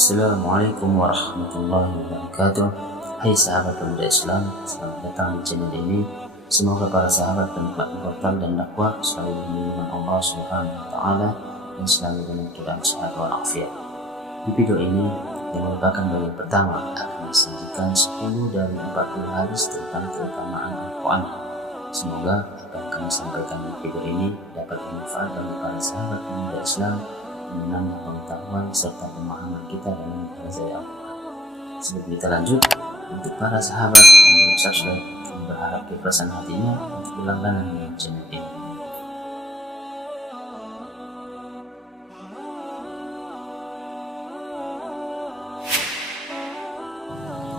Assalamualaikum warahmatullahi wabarakatuh. Hai sahabat pemuda Islam, selamat datang di channel ini. Semoga para sahabat penikmat portal dan dakwah selalu dilindungi Allah Subhanahu wa taala dan selalu dalam keadaan sehat walafiat. Di video ini yang merupakan bagian pertama akan disajikan 10 dari 40 hadis tentang keutamaan Al-Quran. Semoga apa yang kami sampaikan di video ini dapat bermanfaat bagi para sahabat pemuda Islam, menambah pengetahuan serta pemahaman kita dalam mempelajari Al-Quran. Sebelum kita lanjut, untuk para sahabat yang belum subscribe, kami berharap keikhlasan hatinya untuk berlangganan dengan channel ini.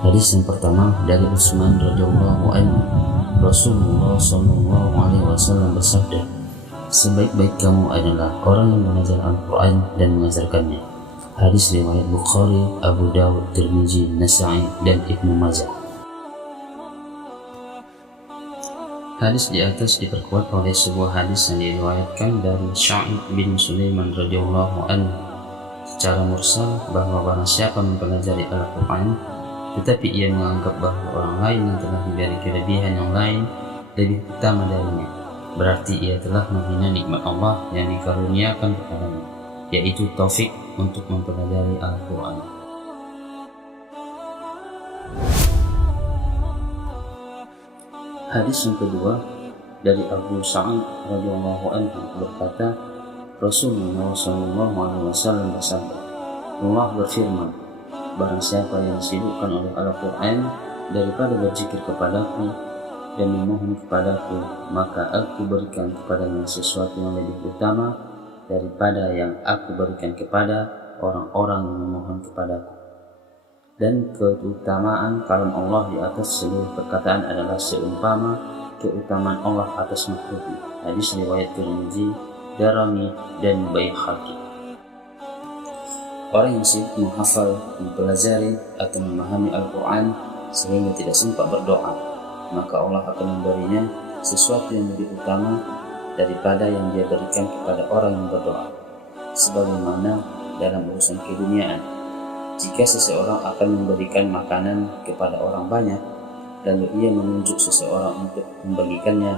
Hadis yang pertama dari Utsman radhiyallahu anhu. Rasulullah sallallahu alaihi wasallam bersabda, sebaik-baik kamu adalah orang yang mengajar Al-Quran dan mengajarkannya. Hadis riwayat Bukhari, Abu Dawud, Tirmizi, Nasa'i, dan Ibnu Majah. Hadis di atas diperkuat oleh sebuah hadis yang diriwayatkan dari Sya'ib bin Sulaiman radhiyallahu anhu secara mursal bahwa barang siapa mempelajari Al-Quran tetapi ia menganggap bahwa orang lain yang telah diberi kelebihan yang lain lebih utama darinya, berarti ia telah menghina nikmat Allah yang dikaruniakan kepadanya, yaitu taufik untuk mempelajari Al-Quran. Hadis yang kedua dari Abu Sa'id radhiyallahu anhu berkata, Rasulullah sallallahu alaihi wasallam bersabda, Allah berfirman, barang siapa yang disibukkan oleh Al-Quran daripada berzikir kepadaku dan memohon kepadaku, maka aku berikan kepadanya sesuatu yang lebih utama daripada yang aku berikan kepada orang-orang yang memohon kepadaku. Dan keutamaan kalam Allah di atas seluruh perkataan adalah seumpama keutamaan Allah atas makhluknya. Hadis riwayat Tirmizi, Darimi, dan Baihaqi. Orang yang sibuk menghafal, mempelajari, atau memahami Al-Quran sehingga tidak sempat berdoa, maka Allah akan memberinya sesuatu yang lebih utama daripada yang dia berikan kepada orang yang berdoa. Sebagaimana dalam urusan keduniaan, jika seseorang akan memberikan makanan kepada orang banyak, lalu ia menunjuk seseorang untuk membagikannya,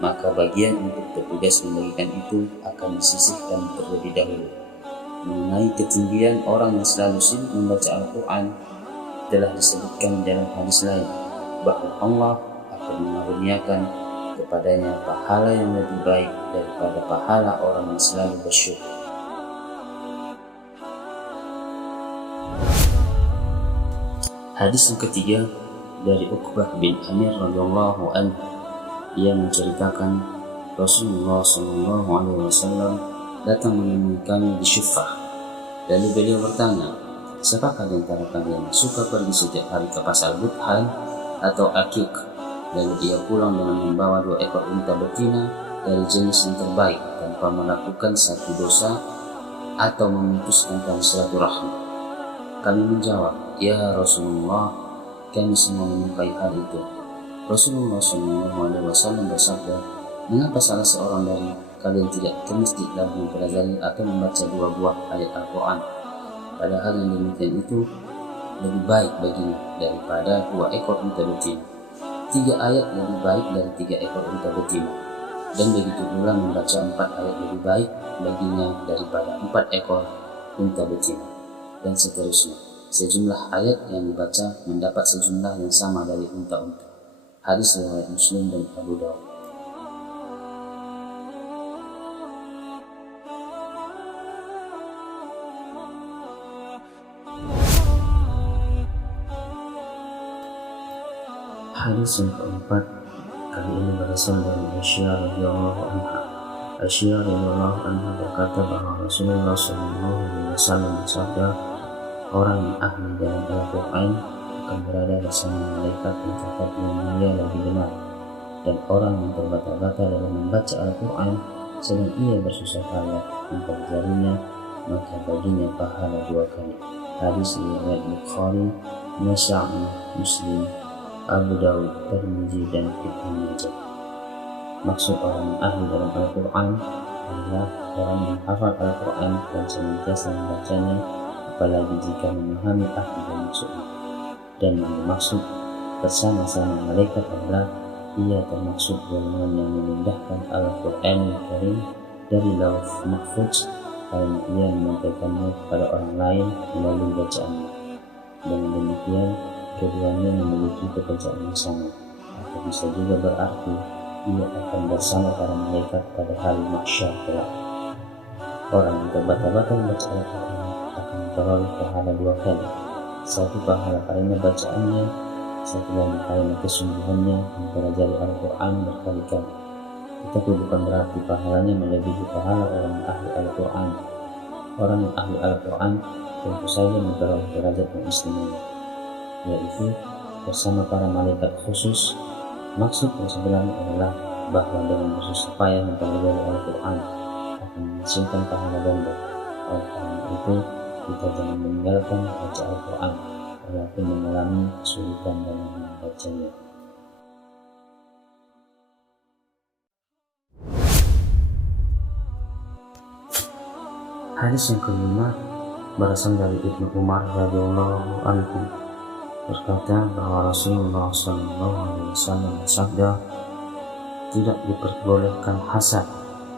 maka bagian untuk petugas membagikan itu akan disisihkan terlebih dahulu. Mengenai ketinggian orang yang selalu sibuk membaca Al-Quran, telah disebutkan dalam hadis lain bahwa Allah akan mengaruniakan kepadanya pahala yang lebih baik daripada pahala orang yang selalu bersyukur. Hadis yang ketiga dari Uqbah bin Amir radhiyallahu anhu, ia menceritakan Rasulullah sallallahu alaihi wasallam datang menemui kami di Syuffah. Lalu beliau bertanya, siapakah di antara kalian suka pergi setiap hari ke pasar Budhan atau Akik? Lalu dia pulang dengan membawa 2 ekor unta betina dari jenis yang terbaik tanpa melakukan satu dosa atau memutuskan tali silaturahmi. Kami menjawab, ya Rasulullah, kami semua menyukai hal itu. Rasulullah SAW bersabda, mengapa salah seorang dari kalian tidak ke masjid lalu mempelajari atau membaca 2 buah ayat Al-Quran, padahal yang demikian itu lebih baik baginya daripada 2 ekor unta betina. 3 ayat lebih baik dari 3 ekor unta betina, dan begitu pula membaca 4 ayat lebih baik baginya daripada 4 ekor unta betina, dan seterusnya. Sejumlah ayat yang dibaca mendapat sejumlah yang sama dari unta-unta. Hadis riwayat Muslim dan Abu Dawud. Hadis yang keempat kali ini berasal dari Aisyah radhiyallahu anha. Aisyah radhiyallahu anha berkata bahwa Rasulullah sallallahu alaihi wasallam bersabda, orang yang ahli dalam Al-Quran akan berada bersama malaikat mencatat yang mulia lebih benar, dan orang yang terbata-bata dalam membaca Al-Quran sedang ia bersusah payah mempelajarinya, maka baginya pahala 2 kali. Hadis riwayat Bukhari, Nasa'i, Muslim, Abu Dawud, Tirmizi, dan Ibnu Majah. Maksud orang yang ahli dalam Al-Quran adalah orang yang hafal Al-Quran dan senantiasa membacanya apalagi jika memahami arti dan maksudnya. Dan yang dimaksud bersama-sama malaikat adalah ia termasuk golongan yang memindahkan Al-Quran Al-Karim dari Lauh Mahfuz karena ia menyampaikannya kepada orang lain melalui bacaannya. Dengan demikian, keduanya memiliki pekerjaan yang sama, atau bisa juga berarti ia akan bersama para malaikat pada hari mahsyar kelak. Orang yang terbata-bata membaca Al-Quran akan memperoleh pahala 2 kali, 1 pahala karena bacaannya, 1 lagi karena kesungguhannya mempelajari Al-Quran berkali-kali. Tetapi bukan berarti pahalanya melebihi pahala orang ahli Al-Quran. Orang yang ahli Al-Quran tentu saja memperoleh derajat yang istimewa, yaitu bersama para malaikat khusus. Maksud yang sebenarnya adalah bahwa dengan bersusah payah mempelajari Al-Quran akan menghasilkan pahala ganda. Oleh karena itu, kita jangan meninggalkan baca Al-Quran walaupun mengalami kesulitan dalam membacanya. Hadis yang kelima berasal dari Ibnu Umar radhiyallahu anhu, berkata bahwa Rasulullah SAW bersabda, tidak diperbolehkan hasad,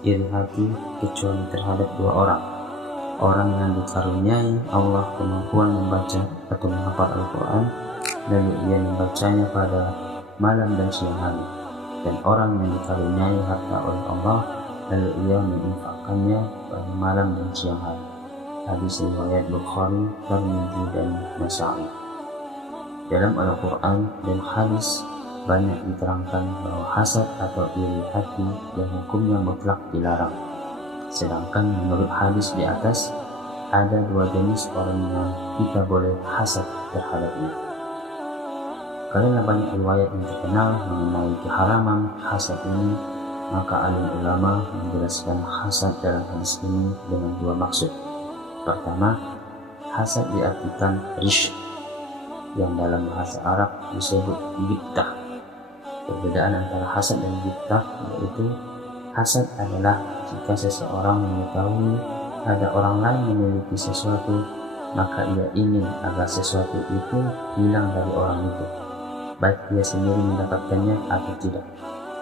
iri hati kecuali terhadap 2 orang. Orang yang dikaruniai Allah kemampuan membaca atau menghafal Al-Quran, lalu ia membacanya pada malam dan siang hari, dan orang yang dikaruniai harta oleh Allah, lalu ia menginfakkannya pada malam dan siang hari. Hadis riwayat Bukhari, Tirmidzi, dan Nasa'i. Dalam Al-Quran dan hadis banyak diterangkan bahwa hasad atau iri hati yang hukumnya mutlak dilarang. Sedangkan menurut hadis di atas, ada 2 jenis orang yang kita boleh hasad terhadapnya. Karena banyak riwayat yang terkenal mengenai keharaman hasad ini, maka alim ulama menjelaskan hasad dalam hadis ini dengan 2 maksud. Pertama, hasad diartikan rish, yang dalam bahasa Arab disebut ghibtah. Perbedaan antara hasad dan ghibtah yaitu hasad adalah jika seseorang mengetahui ada orang lain memiliki sesuatu, maka ia ingin agar sesuatu itu hilang dari orang itu, baik dia sendiri mendapatkannya atau tidak.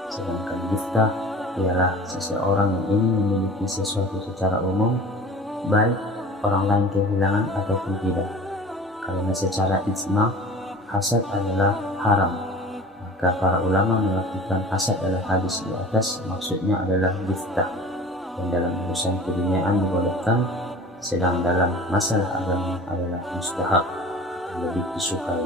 Sedangkan ghibtah ialah seseorang yang ingin memiliki sesuatu secara umum, baik orang lain kehilangan ataupun tidak. Karena secara ijma' hasad adalah haram, maka para ulama mengartikan hasad adalah hadis di atas maksudnya adalah ghibtah, yang dalam urusan keduniaan dibolehkan, sedang dalam masalah agama adalah mustahab, lebih disukai.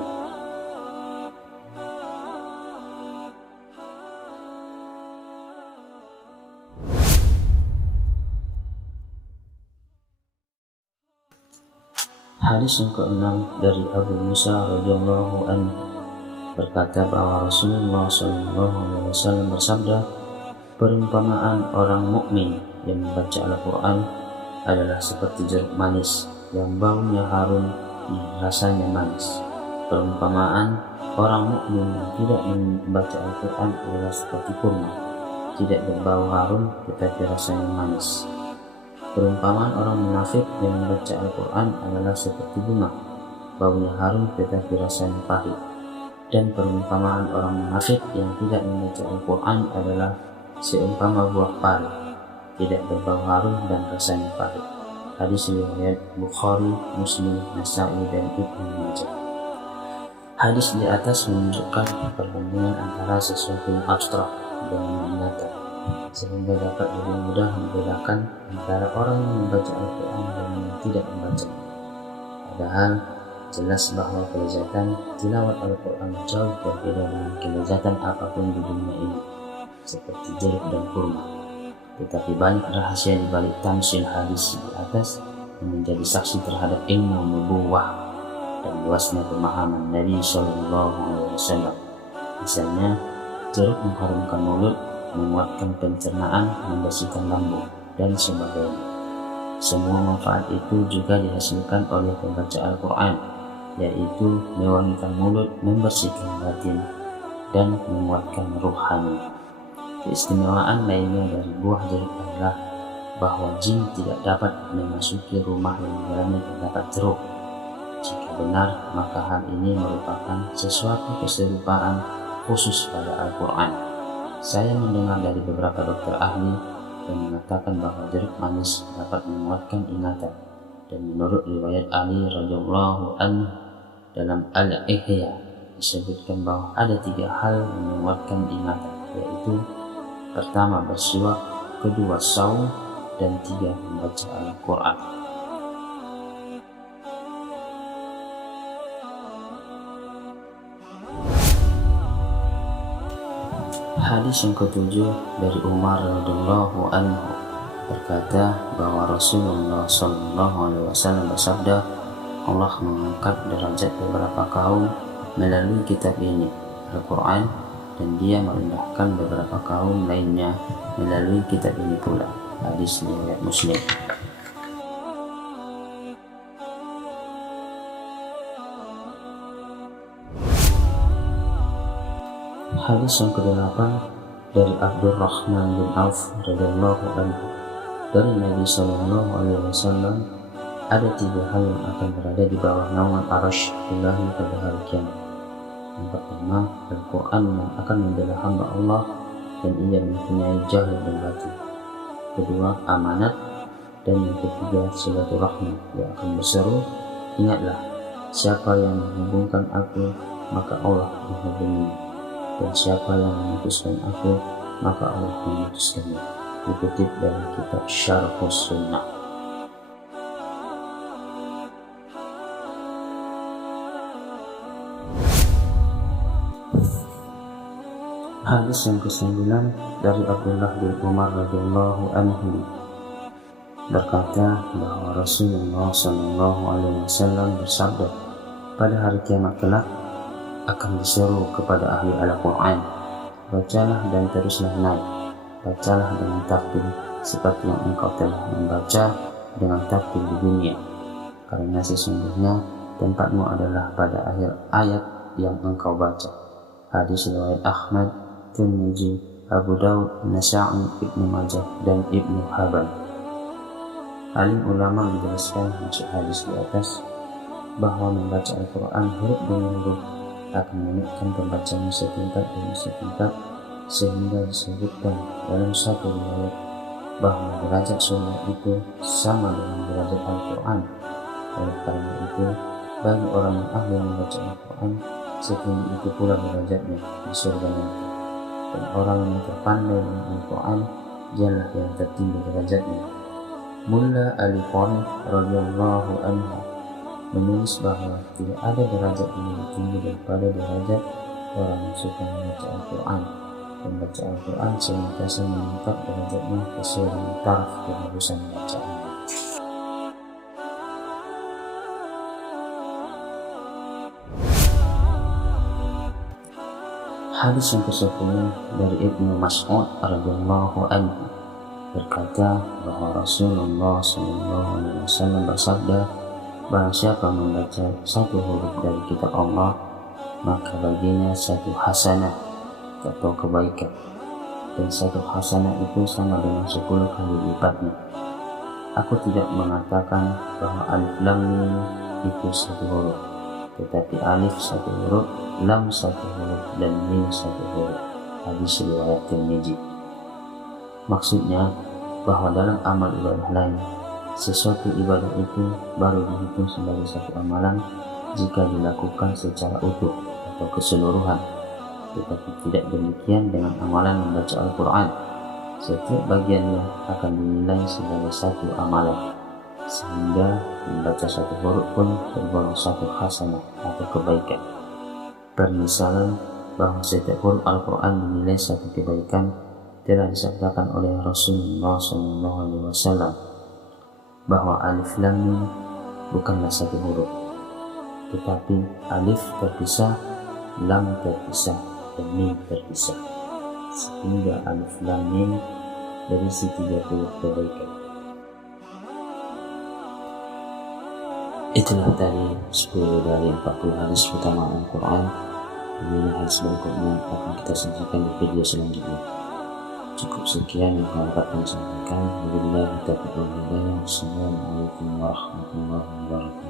Hadis yang ke-6 dari Abu Musa radhiyallahu anhu, berkata bahwa Rasulullah SAW bersabda, perumpamaan orang mukmin yang membaca Al-Quran adalah seperti jeruk manis yang baunya harum dan rasanya manis. Perumpamaan orang mukmin yang tidak membaca Al-Quran adalah seperti kurma, tidak berbau harum tetapi rasanya manis. Perumpamaan orang munafik yang membaca Al-Quran adalah seperti bunga, baunya harum tetapi rasanya pahit. Dan perumpamaan orang munafik yang tidak membaca Al-Quran adalah seumpama buah pari, tidak berbau harum dan rasanya pahit. Hadis riwayat Bukhari, Muslim, Nasa'i, dan Ibnu Majah. Hadis di atas menunjukkan perbandingan antara sesuatu yang abstrak dengan yang nyata, sehingga dapat lebih mudah membedakan antara orang yang membaca Al-Quran dan yang tidak membaca. Padahal jelas bahwa kelezatan tilawat Al-Quran jauh berbeda dengan kelezatan apapun di dunia ini, seperti jeruk dan kurma. Tetapi banyak rahasia di balik tamsil hadis di atas yang menjadi saksi terhadap ilmu nubuwah dan luasnya pemahaman Nabi SAW. Misalnya, jeruk mengharumkan mulut, menguatkan pencernaan, membersihkan lambung, dan sebagainya. Semua manfaat itu juga dihasilkan oleh pembaca Al-Quran, yaitu mewangikan mulut, membersihkan batin, dan menguatkan ruhani. Keistimewaan lainnya dari buah jeruk adalah bahwa jin tidak dapat memasuki rumah yang di dalamnya terdapat ceruk. Jika benar, maka hal ini merupakan sesuatu keserupaan khusus pada Al-Quran. Saya mendengar dari beberapa dokter ahli yang mengatakan bahwa jeruk manis dapat menguatkan ingatan. Dan menurut riwayat Ali radhiyallahu anhu dalam Al-Ihya disebutkan bahwa ada 3 hal yang menguatkan ingatan, yaitu pertama bersiwak, kedua saum, dan 3 membaca Al-Quran. Hadis yang ke-7 dari Umar radhiyallahu anhu berkata bahwa Rasulullah SAW bersabda, Allah mengangkat derajat beberapa kaum melalui kitab ini, Al-Quran, dan dia merendahkan beberapa kaum lainnya melalui kitab ini pula. Hadis riwayat Muslim. Hadis yang ke-8 dari Abdurrahman bin Auf radhiyallahu anhu dari Nabi sallallahu alaihi wasallam, ada 3 hal yang akan berada di bawah naungan arasy Allah pada hari kiamat. Yang pertama, Al-Quran yang akan membela hamba Allah dan ia mempunyai zahir dan batin. Kedua, amanat, dan yang ketiga, silaturahmi yang akan berseru, ingatlah, siapa yang menghubungkan aku, maka Allah menghubunginya, dan siapa yang memutuskan aku, maka Allah memutuskannya. Dikutip dalam kitab Syarhus Sunnah. Hadis yang ke-9 dari Abdullah bin Umar radhiyallahu anhu berkata bahwa Rasulullah SAW bersabda, pada hari kiamat kelak akan diseru kepada ahli Al-Quran, bacalah dan teruslah naik, bacalah dengan tartil seperti yang engkau telah membaca dengan tartil di dunia, karena sesungguhnya tempatmu adalah pada akhir ayat yang engkau baca. Hadis riwayat Ahmad, Tirmidzi, Abu Daud, Nasa'i, Ibnu Majah, dan Ibnu Hibban. Alim ulama menjelaskan maksud hadis di atas bahwa membaca Al-Quran huruf demi huruf akan menaikkan pembacanya setingkat demi setingkat, sehingga disebutkan dalam satu riwayat bahwa derajat surah itu sama dengan derajat Al-Quran. Oleh karena itu, bagi orang yang ahli membaca Al-Quran, setinggi itu pula derajatnya di surga nanti. Dan orang yang terpandai dengan Al-Quran, dialah yang tertinggi derajatnya. Mulla Al-Qari radhiyallahu anhu menulis bahwa tidak ada derajat yang lebih tinggi daripada derajat orang yang suka membaca Al-Quran. Membaca Al-Quran senantiasa meningkat derajatnya sesuai dengan taraf kebagusan bacaannya. Hadis yang ke-10 dari Ibnu Mas'ud radhiyallahu anhu berkata bahwa Rasulullah SAW bersabda, barang siapa membaca satu huruf dari kitab Allah, maka baginya satu hasanah atau kebaikan, dan satu hasanah itu sama dengan 10 kali lipatnya. Aku tidak mengatakan bahwa alif lam mim itu satu huruf, tetapi alif satu huruf, lam satu huruf, dan mim satu huruf. Hadis riwayat Tirmidzi. Maksudnya bahwa dalam amal ibadah lain, sesuatu ibadah itu baru dihitung sebagai satu amalan jika dilakukan secara utuh atau keseluruhan. Tetapi tidak demikian dengan amalan membaca Al-Quran. Setiap bagiannya akan dinilai sebagai satu amalan, sehingga membaca satu huruf pun tergolong satu hasanah atau kebaikan. Permisalan bahwa setiap huruf Al-Quran dinilai satu kebaikan telah disabdakan oleh Rasulullah SAW bahwa alif lam mim bukanlah satu huruf, tetapi alif terpisah, lam terpisah, dan mim terpisah, sehingga alif lam mim berisi 30 kebaikan. Itulah tadi 10 dari 40 hadis utama Al-Quran. Ini hadis berikutnya akan kita sampaikan di video selanjutnya. Cukup sekian yang dapat kami sampaikan. Wabillahi taufiq wal hidayah. Assalamualaikum warahmatullahi wabarakatuh.